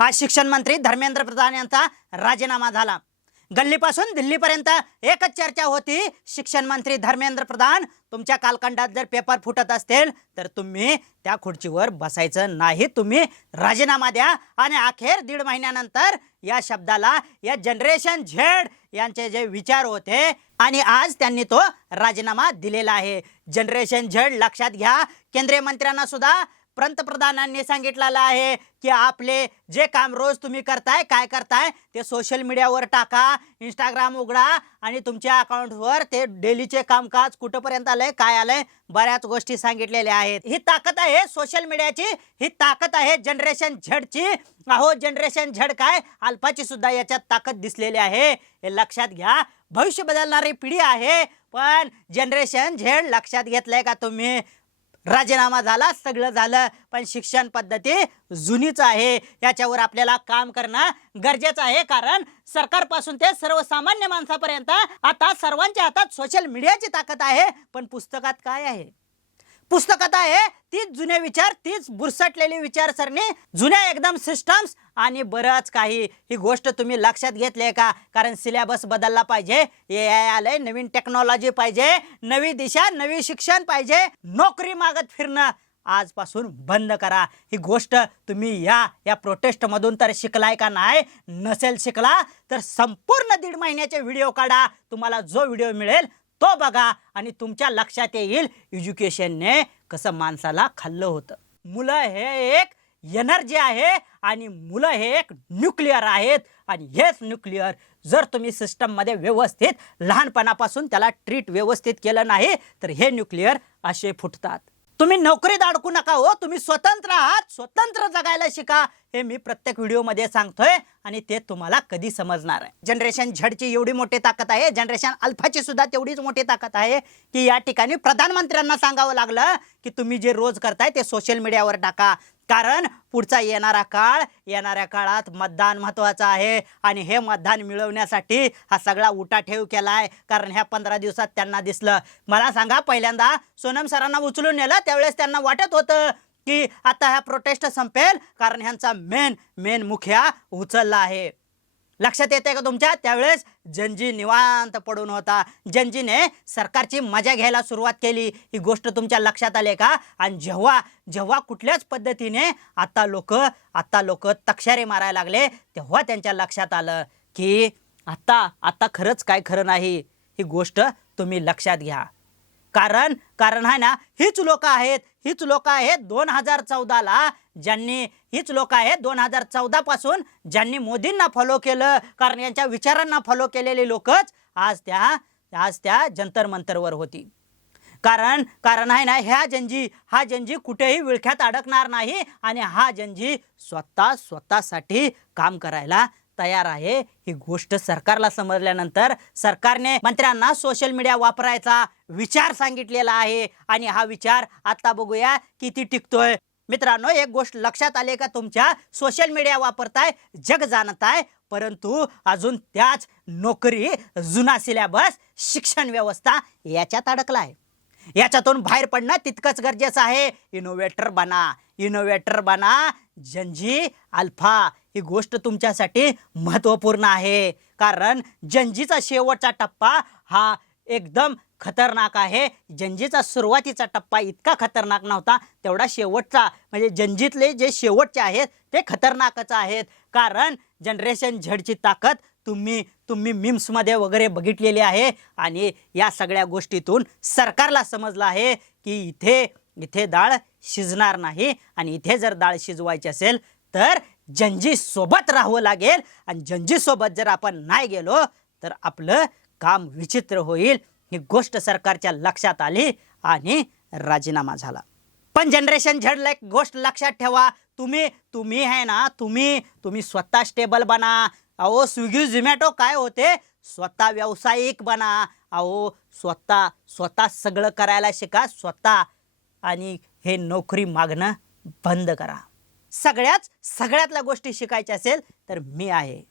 आज शिक्षण मंत्री धर्मेंद्र प्रधान यांचा राजीनामा झाला। गल्लीपासून दिल्लीपर्यंत एकच चर्चा होती, शिक्षण मंत्री धर्मेंद्र प्रधान तुमच्या कालखंडात जर पेपर फुटत असतील तर तुम्ही त्या खुर्चीवर बसायचं नाही, तुम्ही राजीनामा द्या। आणि अखेर 1.5 महिन्यानंतर या शब्दाला या जनरेशन झेड यांचे जे विचार होते आणि आज त्यांनी तो राजीनामा दिलेला आहे। जनरेशन झेड लक्षात घ्या, केंद्रीय मंत्र्यांना सुद्धा पंतप्रधानांनी सांगितलेलं आहे की आपले जे काम रोज तुम्ही करताय, काय करताय ते सोशल मीडियावर टाका, इंस्टाग्राम उघडा आणि तुमच्या अकाउंटवर ते डेलीचे कामकाज कुठपर्यंत आलंय, काय आलंय, बऱ्याच गोष्टी सांगितलेल्या आहेत। ही ताकद आहे सोशल मीडियाची, ही ताकद आहे जनरेशन झेडची। अहो जनरेशन झेड काय, अल्फाची सुद्धा याच्यात ताकद दिसलेली आहे, हे लक्षात घ्या। भविष्य बदलणारी पिढी आहे, पण जनरेशन झेड लक्षात घेतलंय का तुम्ही? राजीनामा झाला, सगळं झालं, पण शिक्षण पद्धती जुनीच आहे, याच्यावर आपल्याला काम करणं गरजेचं आहे। कारण सरकारपासून ते सर्वसामान्य माणसापर्यंत आता सर्वांच्या हातात सोशल मीडियाची ताकद आहे, पण पुस्तकात काय आहे? पुस्तकात आहे तीच जुने विचार, तीच बुरसटलेली विचारसरणी, जुन्या एकदम सिस्टम्स आणि बरंच काही। ही गोष्ट तुम्ही लक्षात घेतली का? कारण सिलेबस बदलला पाहिजे, AI आलंय, नवीन टेक्नॉलॉजी पाहिजे, नवी दिशा, नवी शिक्षण पाहिजे। नोकरी मागत फिरणं आजपासून बंद करा। ही गोष्ट तुम्ही या प्रोटेस्टमधून तर शिकलाय का नाही? नसेल शिकला तर संपूर्ण 1.5 महिन्याचे व्हिडिओ काढा, तुम्हाला जो व्हिडिओ मिळेल तो बघा आणि तुमच्या लक्षात येईल एज्युकेशनने कसं माणसाला खाल्लं होतं। मुलं हे एक एनर्जी आहे आणि मुलं हे एक न्यूक्लिअर आहेत आणि हेच न्यूक्लिअर जर तुम्ही सिस्टममध्ये व्यवस्थित लहानपणापासून त्याला ट्रीट व्यवस्थित केलं नाही तर हे न्यूक्लिअर असे फुटतात। तुम्ही नोकरीत अडकू नका हो, तुम्ही स्वतंत्र आहात, स्वतंत्र जगायला शिका, हे मी प्रत्येक व्हिडिओमध्ये सांगतोय आणि ते तुम्हाला कधी समजणार आहे। जनरेशन झेडची एवढी मोठी ताकद आहे, जनरेशन अल्फाची सुद्धा तेवढीच मोठी ताकद आहे की या ठिकाणी प्रधानमंत्र्यांना सांगावं लागलं की तुम्ही जे रोज करताय ते सोशल मीडियावर टाका, कारण पुढचा येणाऱ्या काळात मतदान महत्त्वाचं आहे आणि हे मतदान मिळवण्यासाठी हा सगळा उठाठेव केलाय। कारण ह्या 15 दिवसात त्यांना दिसलं, मला सांगा, पहिल्यांदा सोनम सरांना उचलून नेलं त्यावेळेस त्यांना वाटत होतं की आता हा प्रोटेस्ट संपेल कारण ह्यांचा मेन मुखिया उचलला आहे। लक्षात येते का तुमच्या? त्यावेळेस जनजी निवांत पडून होता, जनजीने सरकारची मजा घ्यायला सुरुवात केली। ही गोष्ट तुमच्या लक्षात आले का? आणि जेव्हा कुठल्याच पद्धतीने आता लोक तक्षारे मारायला लागले तेव्हा त्यांच्या लक्षात आलं की आता खरंच काय खरं नाही। ही गोष्ट तुम्ही लक्षात घ्या, कारण आहे ना, हीच लोक आहेत 2014ला ज्यांनी, हीच लोक आहेत 2014 पासून ज्यांनी मोदींना फॉलो केलं, कारण यांच्या विचारांना फॉलो केलेले लोकच आज त्या जंतर मंतरवर होती। कारण आहे ना, हा जनजी कुठेही विळख्यात अडकणार नाही आणि हा जनजी स्वतःसाठी काम करायला तयार आहे। ही गोष्ट सरकारला समजल्यानंतर सरकारने मंत्र्यांना सोशल मीडिया वापरायचा विचार सांगितलेला आहे आणि हा विचार आता बघूया किती टिकतोय। मित्रांनो, एक गोष्ट लक्षात आली का तुमच्या? सोशल मीडिया वापरताय, जग जाणताय, परंतु अजून त्याच नोकरी, जुना सिलेबस, शिक्षण व्यवस्था याच्यात अडकलाय। याच्यातून बाहेर पडणं तितकंच गरजेचं आहे। इनोव्हेटर बना, जनजी अल्फा। ही गोष्ट तुमच्यासाठी महत्त्वपूर्ण आहे, कारण जनजीचा शेवटचा टप्पा हा एकदम खतरनाक आहे। जनजीचा सुरुवातीचा टप्पा इतका खतरनाक नव्हता, तेवढा शेवटचा म्हणजे जनजीतले जे शेवटचे आहेत ते खतरनाकच आहेत। कारण जनरेशन झेडची ताकद तुम्ही मीम्समध्ये वगैरे बघितलेली आहे आणि या सगळ्या गोष्टीतून सरकारला समजलं आहे की इथे डाळ शिजणार नाही आणि इथे जर डाळ शिजवायची असेल तर जनजी सोबत राहावं लागेल आणि जनजी सोबत जर आपण नाही गेलो तर आपलं काम विचित्र होईल। ही गोष्ट सरकारच्या लक्षात आली आणि राजीनामा झाला। पण जनरेशन झेडला एक गोष्ट लक्षात ठेवा, तुम्ही आहे ना, तुम्ही स्वतः स्टेबल बना। अहो स्विगी झोमॅटो काय होते, स्वतः व्यावसायिक बना। अहो स्वतः सगळं करायला शिका स्वतः, आणि हे नोकरी मागणं बंद करा। सगळ्यातल्या गोष्टी शिकायच्या असेल तर मी आहे।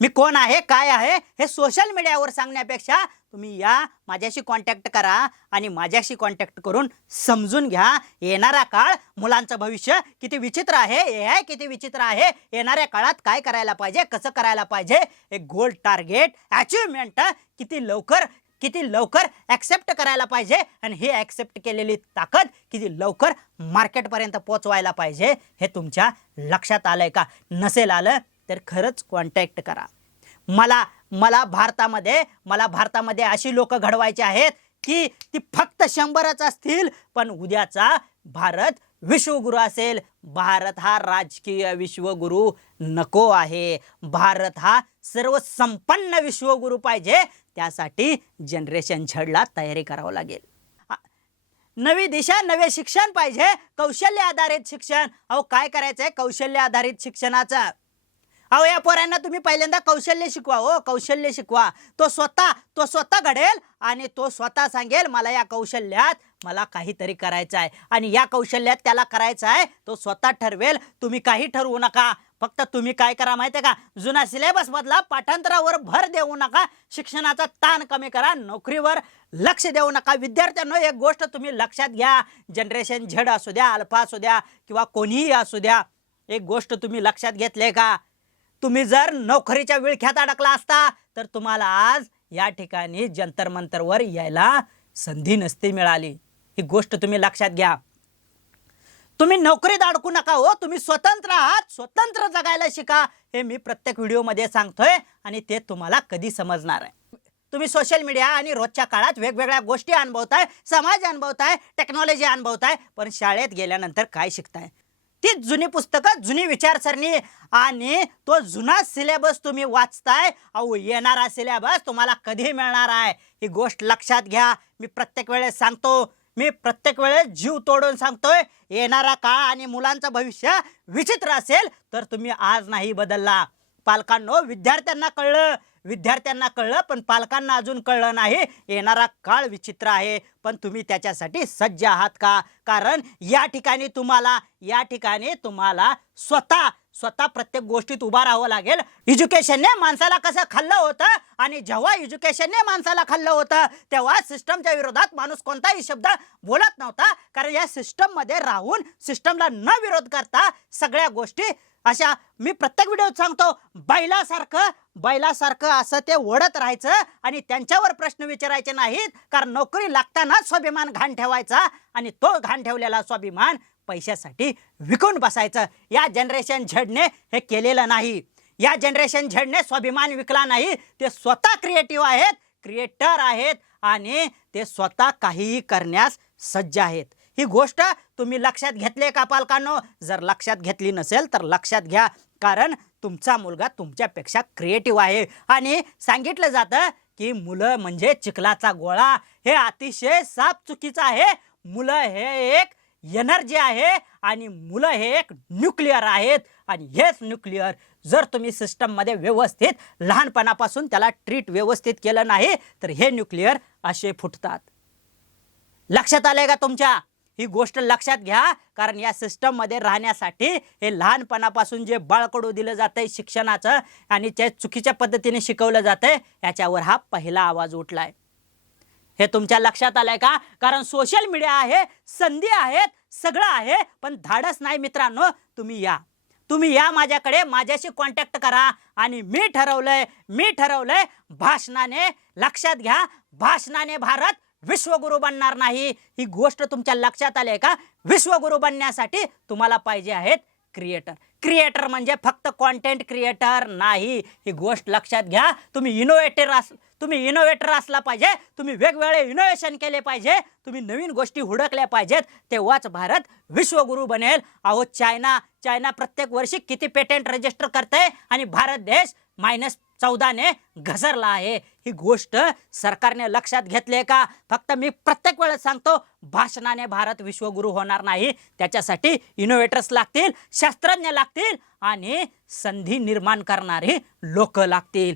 मी कोण आहे काय आहे हे सोशल मीडियावर सांगण्यापेक्षा तुम्ही या माझ्याशी कॉन्टॅक्ट करा आणि माझ्याशी कॉन्टॅक्ट करून समजून घ्या येणारा काळ, मुलांचं भविष्य किती विचित्र आहे, AI किती विचित्र आहे, येणाऱ्या काळात काय करायला पाहिजे, कसं करायला पाहिजे, एक गोल टार्गेट अचिव्हमेंट किती लवकर ॲक्सेप्ट करायला पाहिजे आणि हे ॲक्सेप्ट केलेली ताकद किती लवकर मार्केटपर्यंत पोचवायला पाहिजे हे तुमच्या लक्षात आलंय का? नसेल आलं तर खरंच कॉन्टॅक्ट करा. मला भारतामध्ये अशी लोक घडवायची आहेत की ती फक्त 100च असतील, पण उद्याचा भारत विश्वगुरु असेल. भारत हा राजकीय विश्वगुरु नको आहे. भारत हा सर्वसंपन्न विश्वगुरु पाहिजे. त्यासाठी जनरेशन झडला तयारी करावं लागेल. नवी दिशा, नवे शिक्षण पाहिजे, कौशल्य आधारित शिक्षण. अहो काय करायचंय कौशल्य आधारित शिक्षणाचं? अहो या पोरांना तुम्ही पहिल्यांदा कौशल्य शिकवा. हो कौशल्य शिकवा. तो स्वतः घडेल आणि तो स्वतः सांगेल मला या कौशल्यात मला काहीतरी करायचं आहे आणि या कौशल्यात त्याला करायचं आहे. तो स्वतः ठरवेल. तुम्ही काही ठरवू नका. फक्त तुम्ही काय करा माहिती आहे का? जुना सिलेबस बदला, पाठांतरावर भर देऊ नका, शिक्षणाचा ताण कमी करा, नोकरीवर लक्ष देऊ नका. विद्यार्थ्यांनो एक गोष्ट तुम्ही लक्षात घ्या. जनरेशन झेड असू द्या, अल्फा असू द्या किंवा कोणीही असू द्या, एक गोष्ट तुम्ही लक्षात घेतले का? तुम्ही जर नोकरीच्या विळख्यात अडकला असता तर तुम्हाला आज या ठिकाणी जंतर मंतरवर यायला संधी नसती मिळाली. ही गोष्ट तुम्ही लक्षात घ्या. तुम्ही नोकरीत अडकू नका. हो तुम्ही स्वतंत्र आहात, स्वतंत्र जगायला शिका. हे मी प्रत्येक व्हिडिओमध्ये सांगतोय आणि ते तुम्हाला कधी समजणार आहे? तुम्ही सोशल मीडिया आणि रोजच्या काळात वेगवेगळ्या गोष्टी अनुभवताय, समाज अनुभवताय, टेक्नॉलॉजी अनुभवताय, पण शाळेत गेल्यानंतर काय शिकताय? ती जुनी पुस्तकं, जुनी विचारसरणी आणि तो जुना सिलेबस तुम्ही वाचताय. अहो येणारा सिलेबस तुम्हाला कधी मिळणार आहे ही गोष्ट लक्षात घ्या. मी प्रत्येक वेळेस सांगतो, मी प्रत्येक वेळेस जीव तोडून सांगतोय, येणारा काळ आणि मुलांचं भविष्य विचित्र असेल तर तुम्ही आज नाही बदलला. पालकांनो विद्यार्थ्यांना कळलं पण पालकांना अजून कळलं नाही. येणारा काळ विचित्र आहे पण तुम्ही त्याच्यासाठी सज्ज आहात का? कारण या ठिकाणी तुम्हाला स्वतः प्रत्येक गोष्टीत उभा राहावं लागेल. एज्युकेशनने माणसाला कसं खाल्लं होतं आणि जेव्हा एज्युकेशनने माणसाला खाल्लं होतं तेव्हा सिस्टमच्या विरोधात माणूस कोणताही शब्द बोलत नव्हता. कारण या सिस्टममध्ये राहून सिस्टमला न विरोध करता सगळ्या गोष्टी अशा मी प्रत्येक व्हिडिओत सांगतो, बैलासारखं असं ते ओढत राहायचं आणि त्यांच्यावर प्रश्न विचारायचे नाहीत. कारण नोकरी लागताना स्वाभिमान घाण ठेवायचा आणि तो घाण ठेवलेला स्वाभिमान पैशासाठी विकून बसायचं. या जनरेशन झेडने हे केलेलं नाही. या जनरेशन झेडने स्वाभिमान विकला नाही. ते स्वतः क्रिएटिव्ह आहेत, क्रिएटर आहेत आणि ते स्वतः काहीही करण्यास सज्ज आहेत. ही गोष्ट तुम्ही लक्षात घेतले का पालकांनो? जर लक्षात घेतली नसेल तर लक्षात घ्या. कारण तुमचा मुलगा तुमच्यापेक्षा क्रिएटिव्ह आहे आणि सांगितलं जातं की मुलं म्हणजे चिखलाचा गोळा. हे अतिशय साफ चुकीचं आहे. मुलं हे एक एनर्जी आहे आणि मुलं हे एक न्यूक्लिअर आहेत आणि हेच न्यूक्लिअर जर तुम्ही सिस्टममध्ये व्यवस्थित लहानपणापासून त्याला ट्रीट व्यवस्थित केलं नाही तर हे न्यूक्लिअर असे फुटतात. लक्षात आलंय का तुमच्या? ही गोष्ट लक्षात घ्या. कारण या सिस्टममध्ये राहण्यासाठी हे लहानपणापासून जे बाळकडू दिलं जातंय शिक्षणाचं आणि ते चुकीच्या पद्धतीने शिकवलं जातंय याच्यावर हा पहिला आवाज उठलाय. हे तुमच्या लक्षात आलंय का? कारण सोशल मीडिया आहे, संधी आहेत, सगळं आहे, पण धाडस नाही. मित्रांनो तुम्ही या माझ्याकडे, माझ्याशी कॉन्टॅक्ट करा आणि मी ठरवलंय भाषणाने, लक्षात घ्या, भाषणाने भारत विश्वगुरु बनणार नाही. ही गोष्ट तुमच्या लक्षात आली आहे का? विश्वगुरु बनण्यासाठी तुम्हाला पाहिजे आहेत क्रिएटर म्हणजे फक्त कॉन्टेंट क्रिएटर नाही. ही गोष्ट लक्षात घ्या. तुम्ही इनोव्हेटर असला पाहिजे. तुम्ही वेगवेगळे इनोव्हेशन केले पाहिजे. तुम्ही नवीन गोष्टी हुडकल्या पाहिजेत. तेव्हाच भारत विश्वगुरु बनेल. अहो चायना प्रत्येक वर्षी किती पेटंट रजिस्टर करते आणि भारत देश -14ने घसरला आहे. ही गोष्ट सरकारने लक्षात घेतली का? फक्त मी प्रत्येक वेळेस सांगतो, भाषणाने भारत विश्वगुरु होणार नाही. त्याच्यासाठी इनोव्हेटर्स लागतील, शास्त्रज्ञ लागतील आणि संधी निर्माण करणारी लोक लागतील.